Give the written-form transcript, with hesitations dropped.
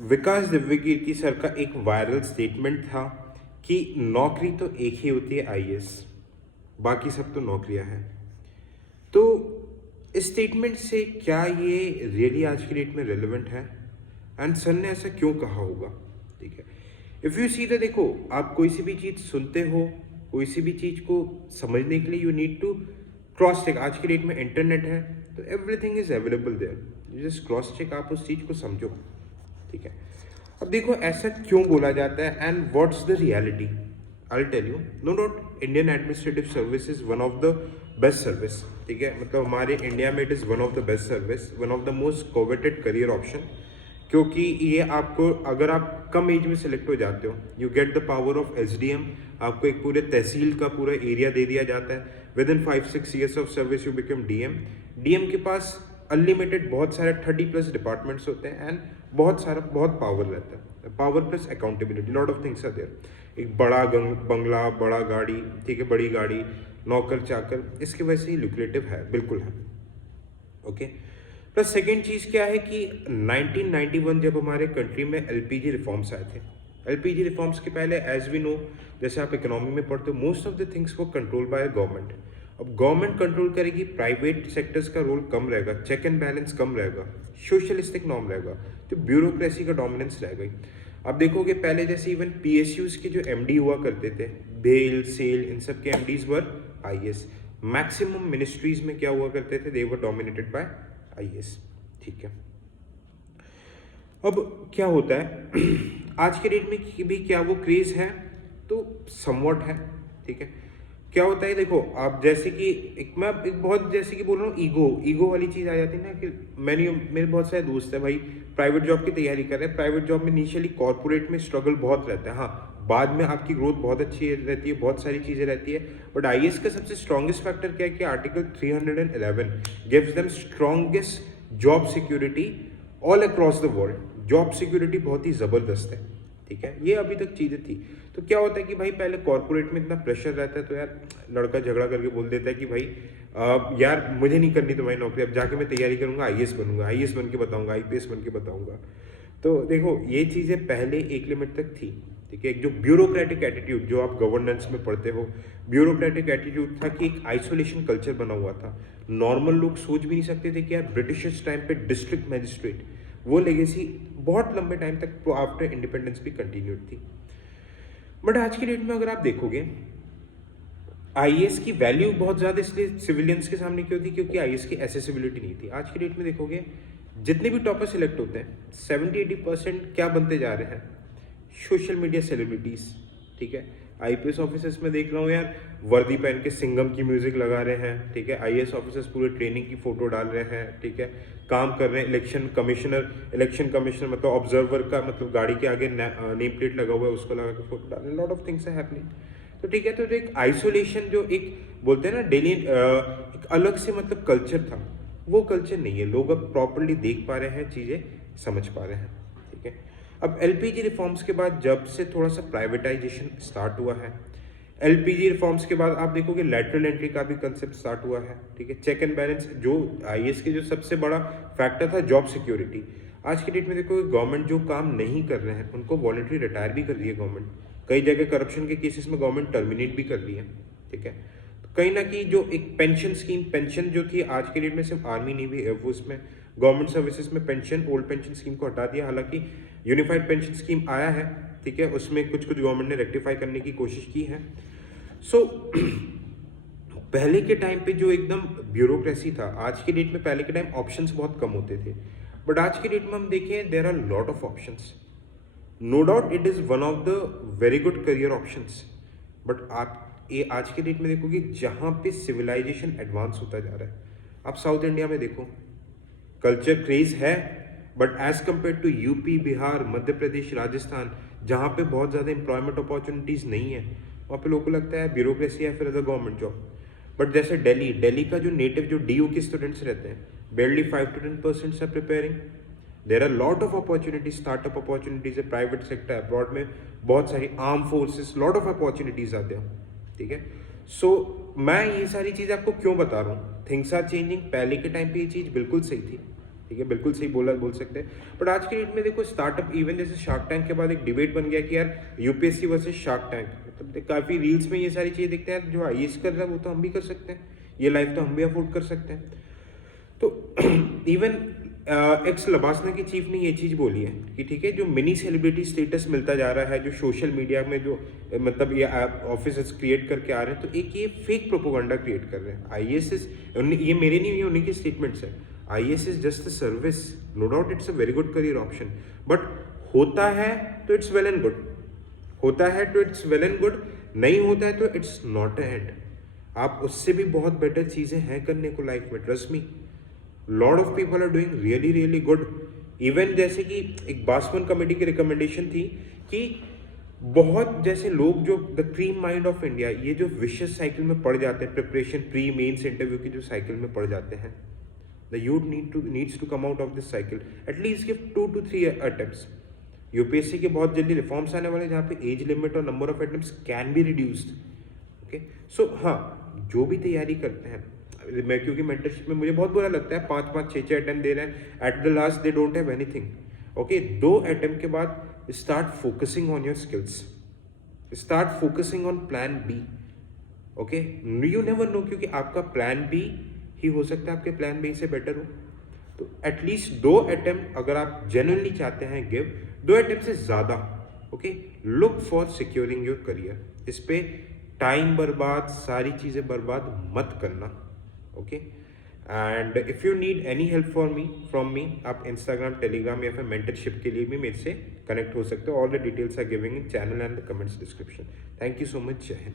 विकास दिव्य कीर्ति sir का एक viral statement था कि नौकरी तो एक ही होती है, आईएएस, बाकी सब तो नौकरियां हैं। तो इस स्टेटमेंट से क्या ये रियली आज की डेट में रेलेवेंट है, एंड सर ने ऐसा क्यों कहा होगा? ठीक है, इफ़ यू सी द, देखो, आप कोई सी भी चीज़ सुनते हो, कोई सी भी चीज़ को समझने के लिए you need to cross check. आज की डेट में इंटरनेट है तो everything is available there, you just cross check, आप उस चीज़ को समझो। ठीक है, अब देखो ऐसा क्यों बोला जाता है and what's the reality. I tell you, no doubt Indian administrative service is one of the best service. ठीक है, मतलब हमारे इंडिया में it is one of the best service, one of the most coveted career option, क्योंकि ये आपको, अगर आप कम एज में सेलेक्ट हो जाते हो, you get the power of SDM. आपको एक पूरे तहसील का पूरा एरिया दे दिया जाता है। With in 5-6 years of service you become DM. DM के पास अनलिमिटेड बहुत सारे 30+ डिपार्टमेंट्स होते हैं एंड बहुत पावर रहता है। Power plus accountability, lot of things are there. एक बड़ा बंगला, बड़ा गाड़ी, ठीक है, बड़ी गाड़ी, नौकर चाकर, इसकी वजह से ही लुक्रेटिव है, बिल्कुल है। ओके, प्लस सेकेंड चीज़ क्या है कि 1991 जब हमारे कंट्री में एलपीजी रिफॉर्म्स आए थे, एलपीजी रिफॉर्म्स के पहले एज वी नो, जैसे आप इकोनॉमी में पढ़ते हो, मोस्ट ऑफ द थिंग्स वो कंट्रोल बाय गवर्नमेंट। अब गवर्नमेंट कंट्रोल करेगी, प्राइवेट सेक्टर्स का रोल कम रहेगा, चेक एंड बैलेंस कम रहेगा, सोशलिस्टिक नॉर्म रहेगा, तो ब्यूरोक्रेसी का डोमिनेंस रहेगा। अब देखोगे पहले जैसे इवन पीएसयूज के जो एमडी हुआ करते थे, बेल, सेल, इन सब के एमडीज वर आईएएस। मैक्सिमम मिनिस्ट्रीज में क्या हुआ करते थे, दे वर डोमिनेटेड बाय आईएएस। ठीक है, अब क्या होता है आज के डेट में भी क्या वो क्रेज है, तो समवट है। ठीक है, क्या होता है, देखो आप जैसे कि मैं एक बहुत जैसे कि बोल रहा हूँ, ईगो वाली चीज़ आ जाती है ना, कि मेरे बहुत सारे दोस्त हैं भाई, प्राइवेट जॉब की तैयारी कर रहे हैं। प्राइवेट जॉब में इनिशियली कॉर्पोरेट में स्ट्रगल बहुत रहता है, हाँ, बाद में आपकी ग्रोथ बहुत अच्छी रहती है, बहुत सारी चीज़ें रहती है। बट आईएएस का सबसे स्ट्रॉन्गेस्ट फैक्टर क्या है कि article 311 gives them strongest job security all across the world. Job security बहुत ही ज़बरदस्त है। ठीक है, ये अभी तक चीज़ें थी। तो क्या होता है कि भाई पहले कॉर्पोरेट में इतना प्रेशर रहता है, तो यार लड़का झगड़ा करके बोल देता है कि भाई यार मुझे नहीं करनी तुम्हारी नौकरी, अब जाके मैं तैयारी करूंगा, आईएएस बनूंगा, आईएएस बन के बताऊंगा, आईपीएस बन के बताऊंगा। तो देखो ये चीज़ें पहले एक लिमिट तक थी। ठीक है, एक जो ब्यूरोक्रेटिक एटीट्यूड जो आप गवर्नेंस में पढ़ते हो, ब्यूरोक्रेटिक एटीट्यूड था कि एक आइसोलेशन कल्चर बना हुआ था। नॉर्मल लोग सोच भी नहीं सकते थे कि यार ब्रिटिश टाइम पे डिस्ट्रिक्ट मजिस्ट्रेट, वो लेगेसी बहुत लंबे टाइम तक आफ्टर इंडिपेंडेंस भी कंटिन्यूड थी। बट आज की डेट में अगर आप देखोगे, आईएएस की वैल्यू बहुत ज़्यादा इसलिए सिविलियंस के सामने क्यों थी, क्योंकि आईएएस की एसेसिबिलिटी नहीं थी। आज की डेट में देखोगे जितने भी टॉपर सिलेक्ट होते हैं, 70-80% क्या बनते जा रहे हैं, सोशल मीडिया सेलिब्रिटीज़। ठीक है, आईपीएस ऑफिसर्स में देख रहा हूँ यार, वर्दी पहन के सिंघम की म्यूजिक लगा रहे हैं। ठीक है, आईएएस ऑफिसर्स पूरे ट्रेनिंग की फोटो डाल रहे हैं। ठीक है, काम कर रहे हैं। इलेक्शन कमिश्नर मतलब ऑब्जर्वर का, मतलब गाड़ी के आगे नेम प्लेट लगा हुआ है, उसको लगा के फोटो डाल रहे हैं। Lot of things are happening. तो ठीक है, तो एक आइसोलेशन जो एक बोलते हैं ना डेली, एक अलग से मतलब कल्चर था, वो कल्चर नहीं है। लोग अब प्रॉपरली देख पा रहे हैं, चीज़ें समझ पा रहे हैं। ठीक है, अब एलपीजी रिफॉर्म्स के बाद जब से थोड़ा सा प्राइवेटाइजेशन स्टार्ट हुआ है, एलपीजी रिफॉर्म्स के बाद आप देखोगे लैटरल एंट्री का भी कंसेप्ट स्टार्ट हुआ है। ठीक है, चेक एंड बैलेंस, जो आईएएस के जो सबसे बड़ा फैक्टर था, जॉब सिक्योरिटी। आज की डेट में देखो गवर्नमेंट जो काम नहीं कर रहे हैं उनको वॉलंटरी रिटायर भी कर रही है गवर्नमेंट। कई जगह करप्शन के केसेस में गवर्नमेंट टर्मिनेट भी कर रही है। ठीक है, तो कहीं ना कहीं जो एक पेंशन स्कीम, पेंशन जो थी आज के डेट में सिर्फ आर्मी, नेवी, एयरफोर्स में, गवर्नमेंट सर्विसेज में पेंशन, ओल्ड पेंशन स्कीम को हटा दिया। हालांकि यूनिफाइड पेंशन स्कीम आया है, ठीक है, उसमें कुछ गवर्नमेंट ने रेक्टिफाई करने की कोशिश की है। सो पहले के टाइम पे जो एकदम ब्यूरोक्रेसी था, आज के डेट में, पहले के टाइम ऑप्शंस बहुत कम होते थे, बट आज के डेट में हम देखें there are lot of options. No doubt it is one of the very good career options. But आप ये आज के डेट में देखोगे जहाँ पे सिविलाइजेशन एडवांस होता जा रहा है, आप साउथ इंडिया में देखो, कल्चर क्रेज है, but as compare to UP, Bihar, Madhya Pradesh, Rajasthan, जहाँ पे बहुत ज़्यादा एम्प्लॉयमेंट अपॉर्चुनिटीज़ नहीं है, वहाँ पे लोगों को लगता है ब्यूरोक्रेसी या फिर अदर गवर्नमेंट जॉब। बट जैसे दिल्ली का जो नेटिव जो डीयू के स्टूडेंट्स रहते हैं, barely 5-10% are preparing. There are lot of opportunities, startup opportunities है, प्राइवेट सेक्टर अब्रॉड में बहुत सारी, arm forces, lot of opportunities आते हैं। ठीक है, सो मैं ये सारी चीज़ आपको क्यों बता रहा हूँ, थिंग्स आर चेंजिंग। पहले के टाइम पे ये चीज़ बिल्कुल सही थी, ठीक है, बिल्कुल सही बोल सकते हैं। बट आज के डेट में देखो स्टार्टअप, इवन जैसे शार्क टैंक के बाद एक डिबेट बन गया कि यार यूपीएससी वर्सेस शार्क टैंक, मतलब काफ़ी रील्स में ये सारी चीज़ें देखते हैं, यार जो आईएएस कर रहा है वो तो हम भी कर सकते हैं, ये लाइफ तो हम भी अफोर्ड कर सकते हैं। तो इवन एक्स लबासना की चीफ ने ये चीज़ बोली है कि ठीक है, जो मिनी सेलिब्रिटी स्टेटस मिलता जा रहा है, जो सोशल मीडिया में जो मतलब ये ऑफिस क्रिएट करके आ रहे हैं, तो एक ये फेक प्रोपोगंडा क्रिएट कर रहे हैं। आईएएस ये मेरे नहीं, ये उन्हीं के स्टेटमेंट्स हैं। IAS is just a service, no doubt it's a very good career option, but होता है तो इट्स वेल एंड गुड, होता है तो इट्स वेल एंड गुड, नहीं होता है तो इट्स नॉट अ एंड। आप उससे भी बहुत बेटर चीज़ें हैं करने को लाइफ में, trust me. Lot of people are doing really really good. Even जैसे कि एक बासवन कमेटी की रिकमेंडेशन थी कि बहुत जैसे लोग जो the cream mind of India, ये जो विशियस साइकिल में पड़ जाते हैं, प्रिपरेशन प्री मेंस इंटरव्यू की जो साइकिल में पड़ जाते हैं, the youth needs to come out of this cycle, at least give 2 to 3 attempts. UPSC के बहुत जल्दी रिफॉर्म्स आने वाले हैं जहाँ पे एज लिमिट और number of attempts can be reduced. Okay, so हाँ, जो भी तैयारी करते हैं, मैं क्योंकि मेंटरशिप में मुझे बहुत बुरा लगता है 5-5 6-6 अटेम्प्ट दे रहे हैं, at the last they don't have anything. Okay, 2 attempt के बाद start focusing on your skills, start focusing on plan B. Okay, you never know, क्योंकि आपका प्लान बी ही हो सकता है आपके प्लान बी से बेटर हो। तो एटलीस्ट 2 अटेम्प्ट अगर आप जेन्युइनली चाहते हैं गिव, 2 अटेम्प्ट से ज़्यादा। Okay, look for securing your career, इस पे टाइम बर्बाद, सारी चीज़ें बर्बाद मत करना। Okay, and if you need any help from me, आप इंस्टाग्राम, टेलीग्राम या फिर मेंटरशिप के लिए भी मेरे से कनेक्ट हो सकते हो। All the details are giving in channel and the comments description. Thank you so much, जय हिंद।